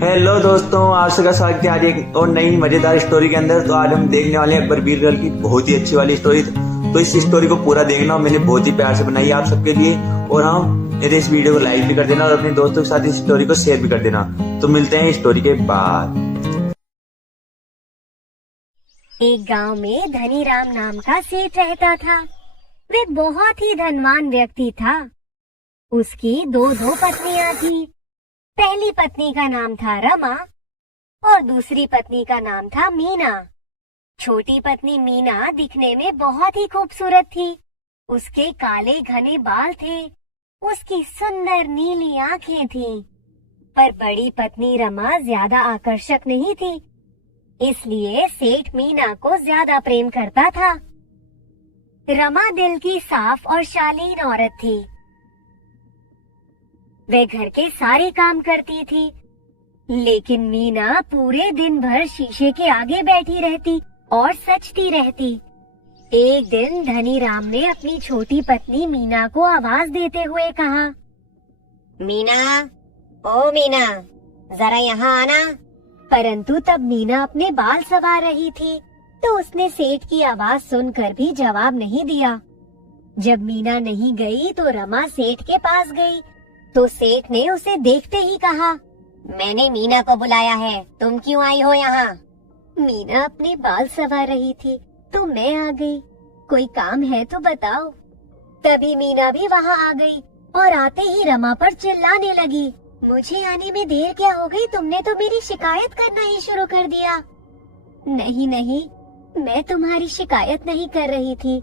Hello दोस्तों, आप सबका स्वागत है आज एक और नई मजेदार स्टोरी के अंदर। तो आज हम देखने वाले हैं अकबर बीरबल की बहुत ही अच्छी वाली स्टोरी। तो इस स्टोरी को पूरा देखना, मैंने बहुत ही प्यार से बनाई है आप सबके लिए। और हाँ, मेरे इस वीडियो को लाइक भी कर देना और अपने दोस्तों के साथ इस स्टोरी को शेयर भी कर देना। तो मिलते हैं स्टोरी के बाद। एक गांव में धनीराम नाम का सेठ रहता था। वे बहुत ही धनवान व्यक्ति था। उसकी दो पत्नियां थी। पहली पत्नी का नाम था रमा और दूसरी पत्नी का नाम था मीना। छोटी पत्नी मीना दिखने में बहुत ही खूबसूरत थी। उसके काले घने बाल थे, उसकी सुंदर नीली आंखें थीं। पर बड़ी पत्नी रमा ज्यादा आकर्षक नहीं थी, इसलिए सेठ मीना को ज्यादा प्रेम करता था। रमा दिल की साफ और शालीन औरत थी। वह घर के सारे काम करती थी, लेकिन मीना पूरे दिन भर शीशे के आगे बैठी रहती और सचती रहती। एक दिन धनीराम ने अपनी छोटी पत्नी मीना को आवाज देते हुए कहा, मीना, ओ मीना, जरा यहाँ आना। परंतु तब मीना अपने बाल संवार रही थी, तो उसने सेठ की आवाज सुनकर भी जवाब नहीं दिया। जब मीना नहीं गई तो रमा सेठ के पास गई, तो सेठ ने उसे देखते ही कहा, मैंने मीना को बुलाया है, तुम क्यों आई हो यहाँ? मीना अपने बाल संवार रही थी, तो मैं आ गई। कोई काम है तो बताओ। तभी मीना भी वहाँ आ गई और आते ही रमा पर चिल्लाने लगी, मुझे आने में देर क्या हो गई? तुमने तो मेरी शिकायत करना ही शुरू कर दिया। नहीं नहीं, मैं तुम्हारी शिकायत नहीं कर रही थी,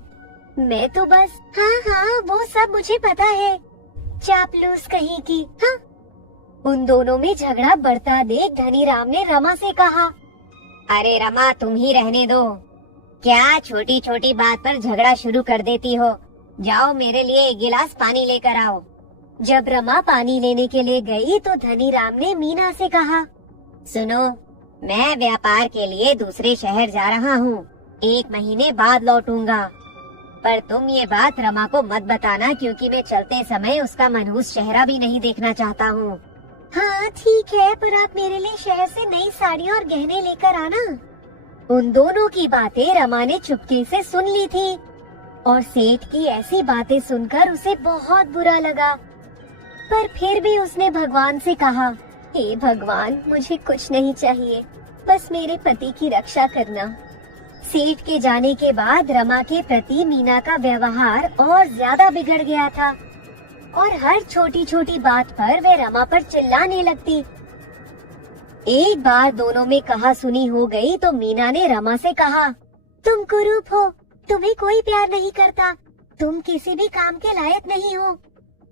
मैं तो बस। हाँ, वो सब मुझे पता है, चापलूस कहीं की। हाँ। उन दोनों में झगड़ा बढ़ता देख धनीराम ने रमा से कहा, अरे रमा, तुम ही रहने दो, क्या छोटी छोटी बात पर झगड़ा शुरू कर देती हो? जाओ मेरे लिए एक गिलास पानी लेकर आओ। जब रमा पानी लेने के लिए गई तो धनीराम ने मीना से कहा, सुनो, मैं व्यापार के लिए दूसरे शहर जा रहा हूँ, 1 महीने बाद लौटूंगा। पर तुम ये बात रमा को मत बताना, क्योंकि मैं चलते समय उसका मनहूस चेहरा भी नहीं देखना चाहता हूँ। हाँ ठीक है, पर आप मेरे लिए शहर से नई साड़ियाँ और गहने लेकर आना। उन दोनों की बातें रमा ने चुपके से सुन ली थी और सेठ की ऐसी बातें सुनकर उसे बहुत बुरा लगा। पर फिर भी उसने भगवान से कहा, हे भगवान, मुझे कुछ नहीं चाहिए, बस मेरे पति की रक्षा करना। सेठ के जाने के बाद रमा के प्रति मीना का व्यवहार और ज्यादा बिगड़ गया था और हर छोटी छोटी बात पर वे रमा पर चिल्लाने लगती। एक बार दोनों में कहा सुनी हो गई तो मीना ने रमा से कहा, तुम कुरूप हो, तुम्हें कोई प्यार नहीं करता, तुम किसी भी काम के लायक नहीं हो।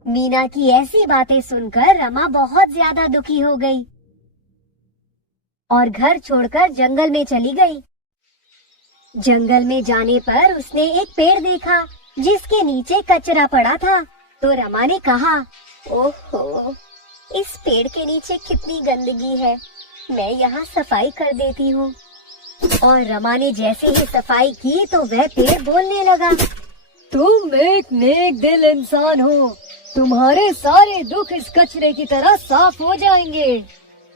मीना की ऐसी बातें सुनकर रमा बहुत ज्यादा दुखी हो गई और घर छोड़कर जंगल में चली गई। जंगल में जाने पर उसने एक पेड़ देखा जिसके नीचे कचरा पड़ा था। तो रमा ने कहा, ओहो, इस पेड़ के नीचे कितनी गंदगी है, मैं यहाँ सफाई कर देती हूँ। और रमा ने जैसे ही सफाई की तो वह पेड़ बोलने लगा, तुम एक नेक दिल इंसान हो, तुम्हारे सारे दुख इस कचरे की तरह साफ हो जाएंगे।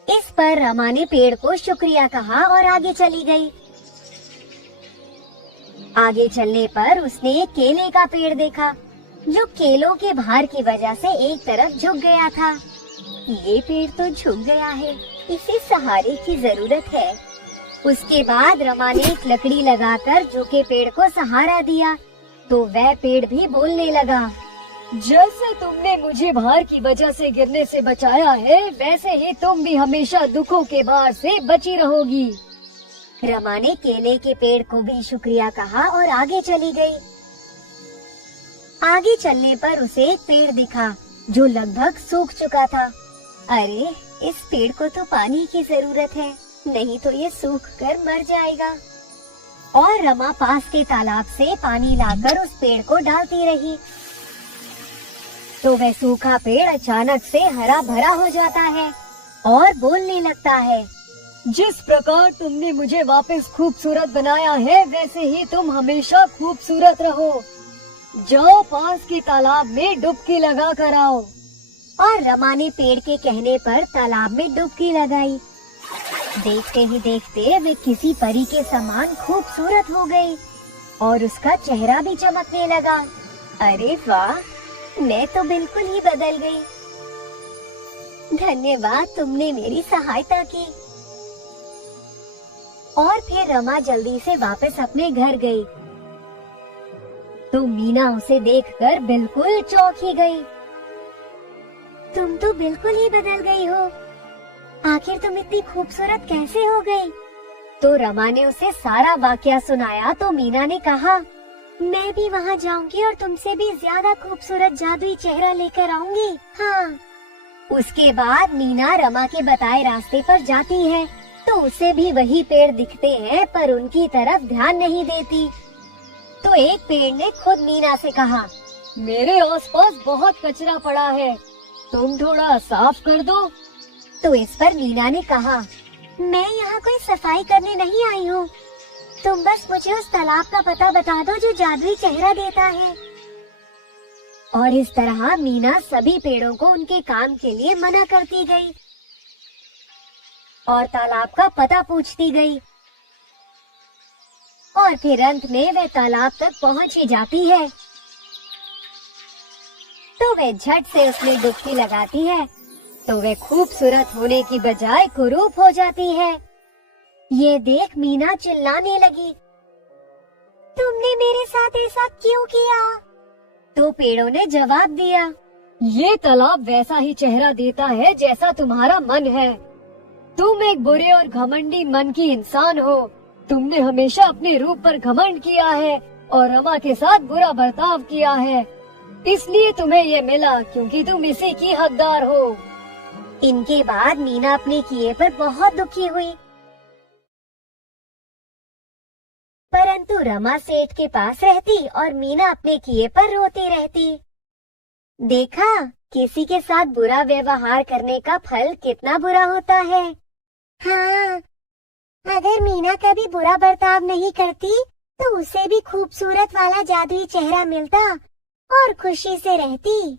इस पर रमा ने पेड़ को शुक्रिया कहा और आगे चली गई। आगे चलने पर उसने एक केले का पेड़ देखा जो केलों के भार की वजह से एक तरफ झुक गया था। ये पेड़ तो झुक गया है, इसे सहारे की जरूरत है। उसके बाद रमा ने एक लकड़ी लगाकर झुके पेड़ को सहारा दिया तो वह पेड़ भी बोलने लगा, जैसे तुमने मुझे भार की वजह से गिरने से बचाया है, वैसे ही तुम भी हमेशा दुखों के भार से बची रहोगी। रमा ने केले के पेड़ को भी शुक्रिया कहा और आगे चली गई। आगे चलने पर उसे एक पेड़ दिखा जो लगभग सूख चुका था। अरे, इस पेड़ को तो पानी की जरूरत है, नहीं तो ये सूख कर मर जाएगा। और रमा पास के तालाब से पानी लाकर उस पेड़ को डालती रही तो वह सूखा पेड़ अचानक से हरा भरा हो जाता है और बोलने लगता है, जिस प्रकार तुमने मुझे वापस खूबसूरत बनाया है, वैसे ही तुम हमेशा खूबसूरत रहो। जाओ पास के तालाब में डुबकी लगा कर आओ। और रमा ने पेड़ के कहने पर तालाब में डुबकी लगाई। देखते ही देखते वे किसी परी के समान खूबसूरत हो गई और उसका चेहरा भी चमकने लगा। अरे वाह, मैं तो बिल्कुल ही बदल गई। धन्यवाद, तुमने मेरी सहायता की। और फिर रमा जल्दी से वापस अपने घर गई तो मीना उसे देखकर बिल्कुल चौंक ही गई। तुम तो बिल्कुल ही बदल गई हो, आखिर तुम इतनी खूबसूरत कैसे हो गई? तो रमा ने उसे सारा वाकया सुनाया तो मीना ने कहा, मैं भी वहाँ जाऊंगी और तुमसे भी ज्यादा खूबसूरत जादुई चेहरा लेकर आऊंगी। हाँ। उसके बाद मीना रमा के बताए रास्ते पर जाती है तो उसे भी वही पेड़ दिखते हैं पर उनकी तरफ ध्यान नहीं देती। तो एक पेड़ ने खुद मीना से कहा, मेरे आसपास बहुत कचरा पड़ा है, तुम थोड़ा साफ कर दो। तो इस पर मीना ने कहा, मैं यहाँ कोई सफाई करने नहीं आई हूँ, तुम बस मुझे उस तालाब का पता बता दो जो जादुई चेहरा देता है। और इस तरह मीना सभी पेड़ों को उनके काम के लिए मना करती गई और तालाब का पता पूछती गई और फिर अंत में वह तालाब तक पहुँच ही जाती है। तो वह झट से उसमें डुबकी लगाती है तो वह खूबसूरत होने की बजाय कुरूप हो जाती है। ये देख मीना चिल्लाने लगी, तुमने मेरे साथ ऐसा क्यों किया? तो पेड़ों ने जवाब दिया, ये तालाब वैसा ही चेहरा देता है जैसा तुम्हारा मन है। तुम एक बुरे और घमंडी मन की इंसान हो। तुमने हमेशा अपने रूप पर घमंड किया है और रमा के साथ बुरा बर्ताव किया है, इसलिए तुम्हें ये मिला क्योंकि तुम इसी की हकदार हो। इनके बाद मीना अपने किए पर बहुत दुखी हुई, परंतु रमा सेठ के पास रहती और मीना अपने किए पर रोती रहती। देखा, किसी के साथ बुरा व्यवहार करने का फल कितना बुरा होता है। हाँ, अगर मीना कभी बुरा बर्ताव नहीं करती तो उसे भी खूबसूरत वाला जादुई चेहरा मिलता और खुशी से रहती।